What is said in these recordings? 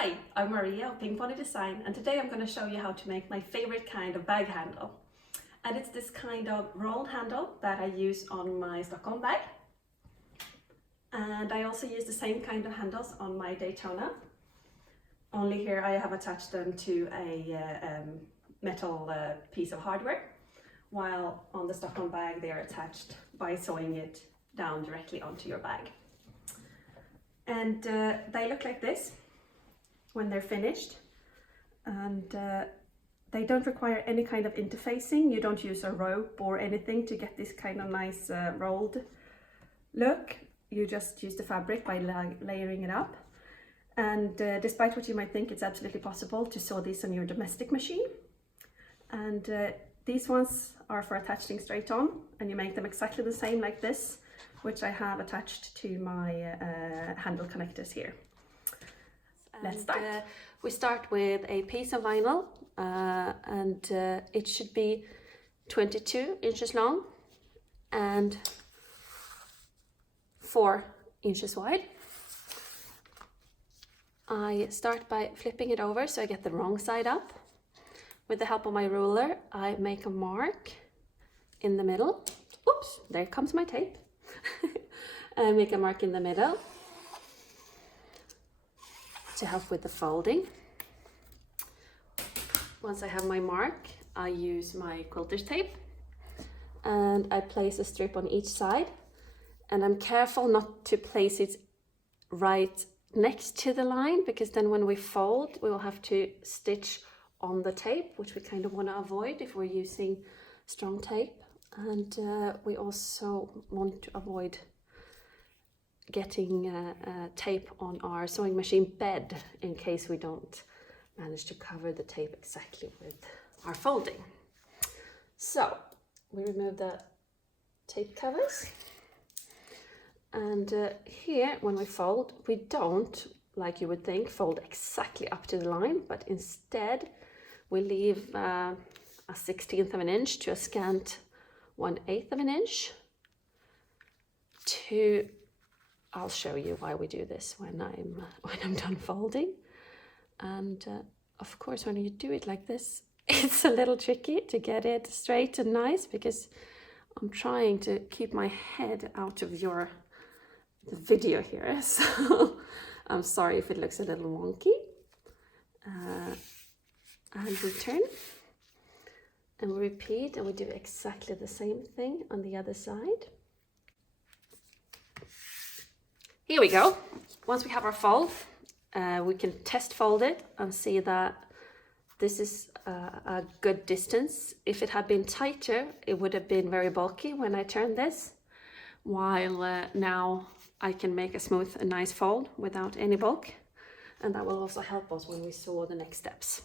Hi, I'm Maria of Pink Pony Design, and today I'm going to show you how to make my favorite kind of bag handle. And it's this kind of rolled handle that I use on my Stockholm bag. And I also use the same kind of handles on my Daytona. Only here I have attached them to a metal piece of hardware, while on the Stockholm bag they are attached by sewing it down directly onto your bag. And they look like this when they're finished, and they don't require any kind of interfacing. You don't use a rope or anything to get this kind of nice rolled look. You just use the fabric by layering it up. And despite what you might think, it's absolutely possible to sew these on your domestic machine. And these ones are for attaching straight on, and you make them exactly the same like this, which I have attached to my handle connectors here. Let's start. We start with a piece of vinyl, and it should be 22 inches long and 4 inches wide. I start by flipping it over so I get the wrong side up. With the help of my ruler, I make a mark in the middle. Oops, there comes my tape. I make a mark in the middle to help with the folding. Once I have my mark, I use my quilter's tape and I place a strip on each side, and I'm careful not to place it right next to the line, because then when we fold we will have to stitch on the tape, which we kind of want to avoid if we're using strong tape. And we also want to avoid getting tape on our sewing machine bed in case we don't manage to cover the tape exactly with our folding. So we remove the tape covers, and here when we fold, we don't, like you would think, fold exactly up to the line, but instead we leave a 1/16 of an inch to a scant 1/8 of an inch to, I'll show you why we do this when I'm done folding. And of course, when you do it like this, it's a little tricky to get it straight and nice, because I'm trying to keep my head out of the video here, so I'm sorry if it looks a little wonky. And we turn and we repeat, and we do exactly the same thing on the other side. Here we go. Once we have our fold, we can test fold it and see that this is a good distance. If it had been tighter, it would have been very bulky when I turned this, while now I can make a smooth and nice fold without any bulk, and that will also help us when we sew the next steps.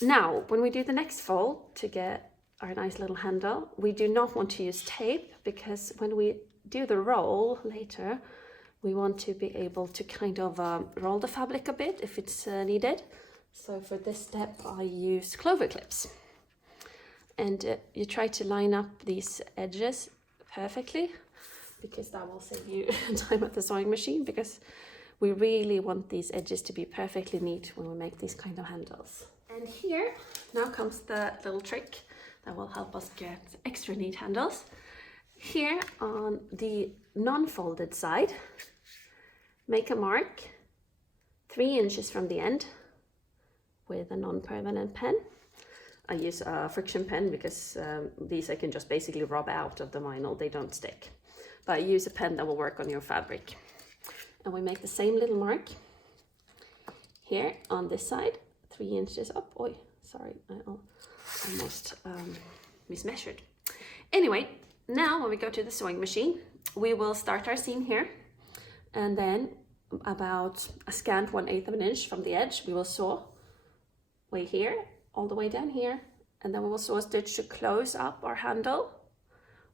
Now, when we do the next fold to get our nice little handle, we do not want to use tape, because when we do the roll later, we want to be able to kind of roll the fabric a bit if it's needed. So for this step, I use clover clips. And you try to line up these edges perfectly, because that will save you time at the sewing machine, because we really want these edges to be perfectly neat when we make these kind of handles. And here now comes the little trick that will help us get extra neat handles. Here on the non-folded side, make a mark 3 inches from the end with a non-permanent pen. I use a friction pen because these I can just basically rub out of the vinyl, they don't stick. But I use a pen that will work on your fabric. And we make the same little mark here on this side, 3 inches up. Oi, sorry, I almost mismeasured. Anyway, now when we go to the sewing machine, we will start our seam here, and then about a scant 1/8 of an inch from the edge, we will sew way here, all the way down here, and then we will sew a stitch to close up our handle.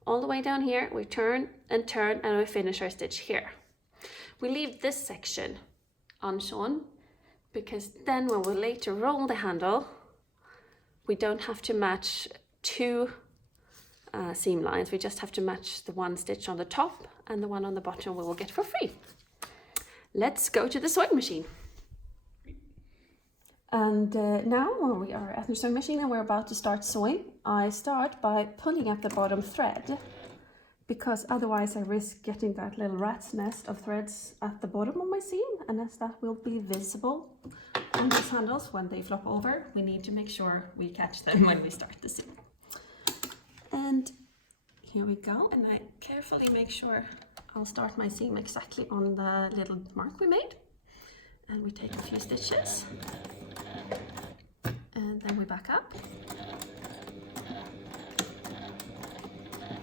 All the way down here, we turn, and we finish our stitch here. We leave this section unsewn, because then when we later roll the handle, we don't have to match two seam lines. We just have to match the one stitch on the top and the one on the bottom we will get for free. Let's go to the sewing machine. And now when we are at the sewing machine and we're about to start sewing, I start by pulling at the bottom thread, because otherwise I risk getting that little rat's nest of threads at the bottom of my seam, and as that will be visible on these handles when they flop over, we need to make sure we catch them when we start the seam. And here we go, and I carefully make sure I'll start my seam exactly on the little mark we made. And we take a few stitches, and then we back up,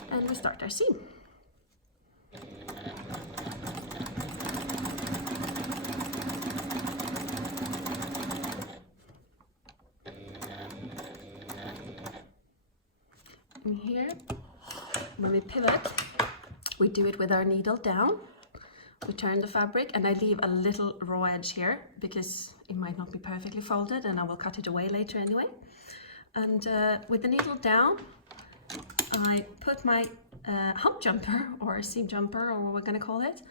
and we start our seam. And here, when we pivot, we do it with our needle down. We turn the fabric, and I leave a little raw edge here because it might not be perfectly folded, and I will cut it away later anyway. And with the needle down, I put my hump jumper or seam jumper, or what we're going to call it,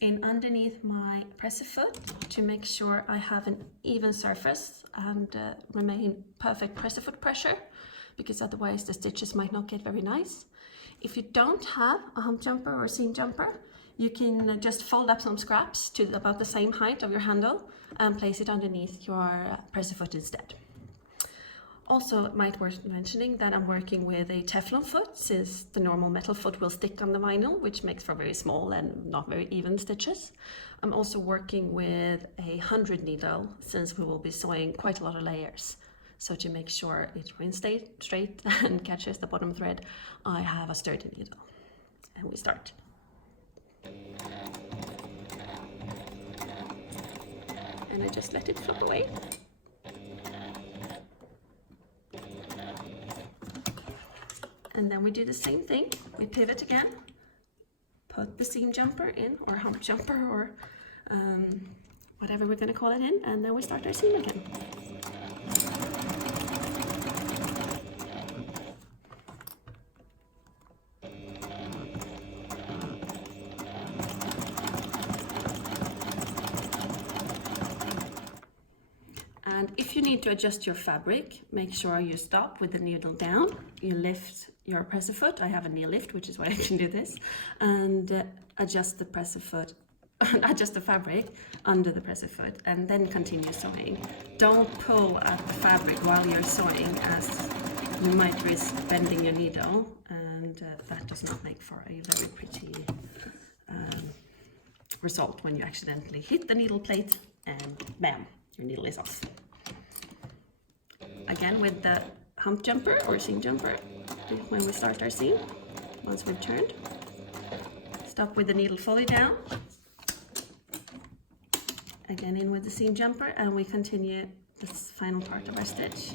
in underneath my presser foot to make sure I have an even surface and remain perfect presser foot pressure, because otherwise the stitches might not get very nice. If you don't have a hump jumper or a seam jumper, you can just fold up some scraps to about the same height of your handle and place it underneath your presser foot instead. Also, it might worth mentioning that I'm working with a Teflon foot, since the normal metal foot will stick on the vinyl, which makes for very small and not very even stitches. I'm also working with a 100 needle, since we will be sewing quite a lot of layers. So to make sure it remains straight and catches the bottom thread, I have a sturdy needle. And we start. And I just let it flop away. And then we do the same thing. We pivot again, put the seam jumper in, or hump jumper, or whatever we're going to call it in, and then we start our seam again. And if you need to adjust your fabric, make sure you stop with the needle down. You lift your presser foot. I have a knee lift, which is why I can do this, and adjust the presser foot, adjust the fabric under the presser foot, and then continue sewing. Don't pull at the fabric while you're sewing, as you might risk bending your needle, and that does not make for a very pretty result when you accidentally hit the needle plate and bam, your needle is off. Again with the hump jumper or seam jumper, when we start our seam, once we've turned, stop with the needle fully down, again in with the seam jumper, and we continue this final part of our stitch.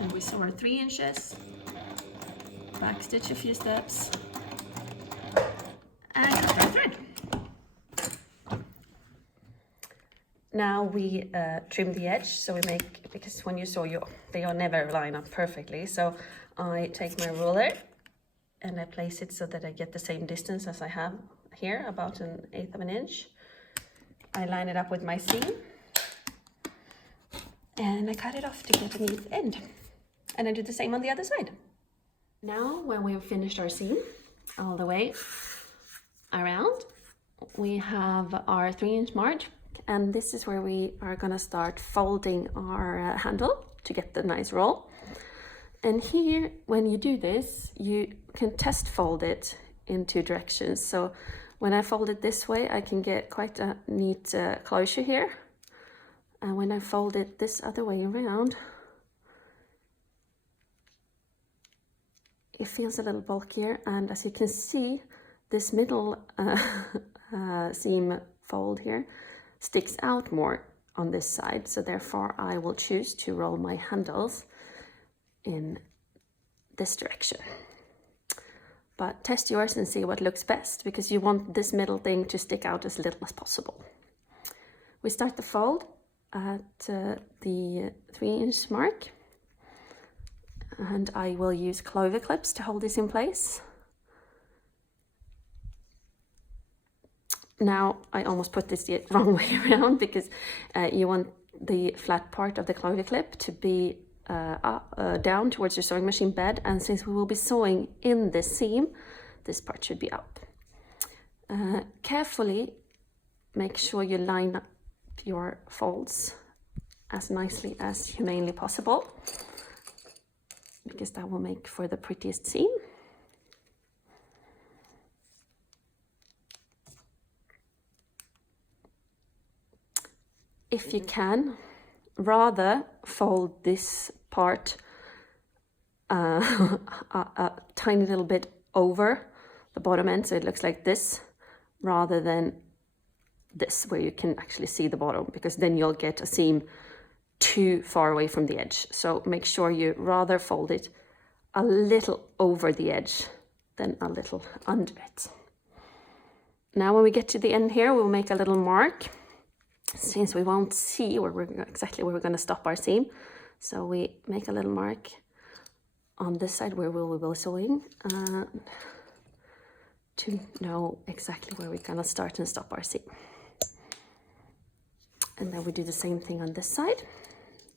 And we sew our 3 inches, back stitch a few steps, and cut our thread. Now we trim the edge, so we make, because when you sew, they will never line up perfectly, so I take my ruler and I place it so that I get the same distance as I have here, about 1/8 of an inch. I line it up with my seam, and I cut it off to get a neat end. And I do the same on the other side. Now, when we've finished our seam all the way around, we have our 3-inch mark, and this is where we are gonna start folding our handle to get the nice roll. And here, when you do this, you can test fold it in 2 directions. So when I fold it this way, I can get quite a neat closure here. And when I fold it this other way around, it feels a little bulkier. And as you can see, this middle seam fold here sticks out more on this side. So therefore, I will choose to roll my handles in this direction. But test yours and see what looks best, because you want this middle thing to stick out as little as possible. We start the fold at the 3-inch mark, And I will use clover clips to hold this in place. Now I almost put this the wrong way around, because you want the flat part of the clover clip to be down towards your sewing machine bed, and since we will be sewing in this seam, this part should be up. Carefully make sure you line up your folds as nicely as humanly possible, because that will make for the prettiest seam. If you can, rather fold this part a tiny little bit over the bottom end, so it looks like this, rather than this, where you can actually see the bottom, because then you'll get a seam too far away from the edge. So make sure you rather fold it a little over the edge than a little under it. Now when we get to the end here, we'll make a little mark, since we won't see exactly where we're going to stop our seam. So we make a little mark on this side where we will be sewing, to know exactly where we're going to start and stop our seam. And then we do the same thing on this side.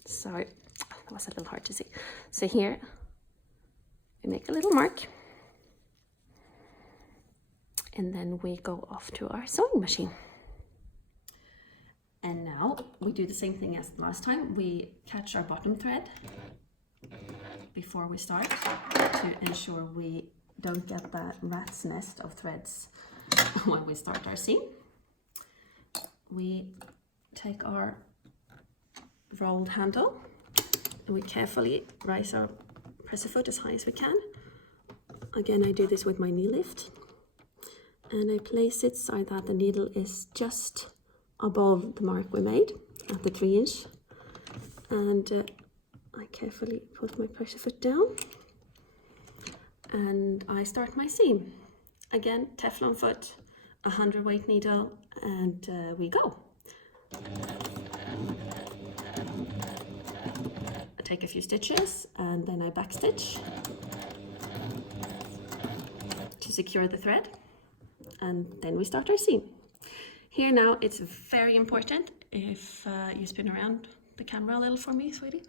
So that was a little hard to see. So here we make a little mark, and then we go off to our sewing machine. And now we do the same thing as last time. We catch our bottom thread before we start, to ensure we don't get that rat's nest of threads when we start our seam. We take our rolled handle and we carefully raise our presser foot as high as we can. Again, I do this with my knee lift, and I place it so that the needle is just above the mark we made at the 3-inch, and I carefully put my pressure foot down and I start my seam. Again, Teflon foot, 100 weight needle, and we go. I take a few stitches and then I backstitch to secure the thread, and then we start our seam. Here now, it's very important, if you spin around the camera a little for me, sweetie.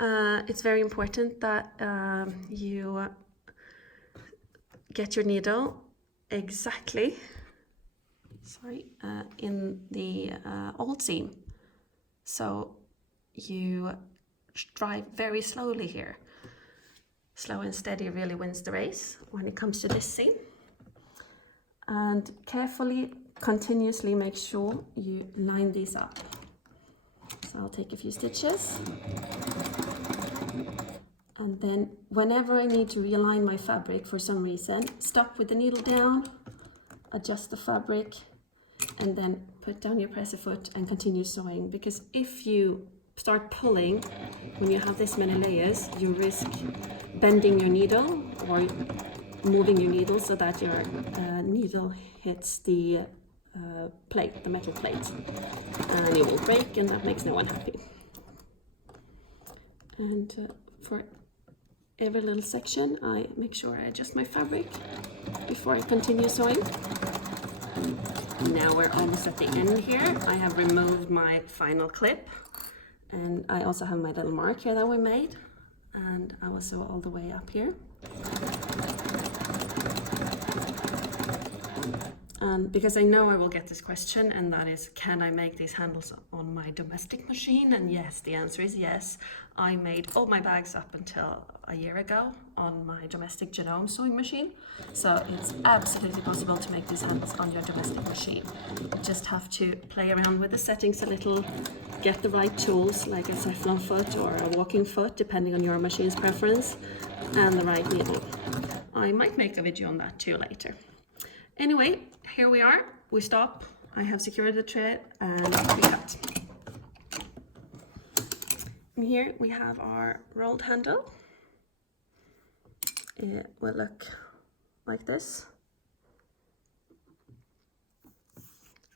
It's very important that you get your needle exactly, in the old seam. So you drive very slowly here. Slow and steady really wins the race when it comes to this seam. And carefully, continuously make sure you line these up. So I'll take a few stitches, and then whenever I need to realign my fabric for some reason, stop with the needle down, adjust the fabric, and then put down your presser foot and continue sewing. Because if you start pulling when you have this many layers, you risk bending your needle or moving your needle so that your needle hits the plate, the metal plate, and it will break, and that makes no one happy. And for every little section, I make sure I adjust my fabric before I continue sewing. Now we're almost at the end here. I have removed my final clip, and I also have my little mark here that we made, and I will sew all the way up here. And because I know I will get this question, and that is, can I make these handles on my domestic machine? And yes, the answer is yes. I made all my bags up until a year ago on my domestic Genome sewing machine. So it's absolutely possible to make these handles on your domestic machine. You just have to play around with the settings a little, get the right tools like a Teflon foot or a walking foot, depending on your machine's preference, and the right needle. I might make a video on that too later. Anyway, here we are, we stop, I have secured the thread, and we cut. And here we have our rolled handle. It will look like this.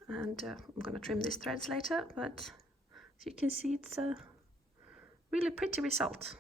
And I'm going to trim these threads later, but as you can see, it's a really pretty result.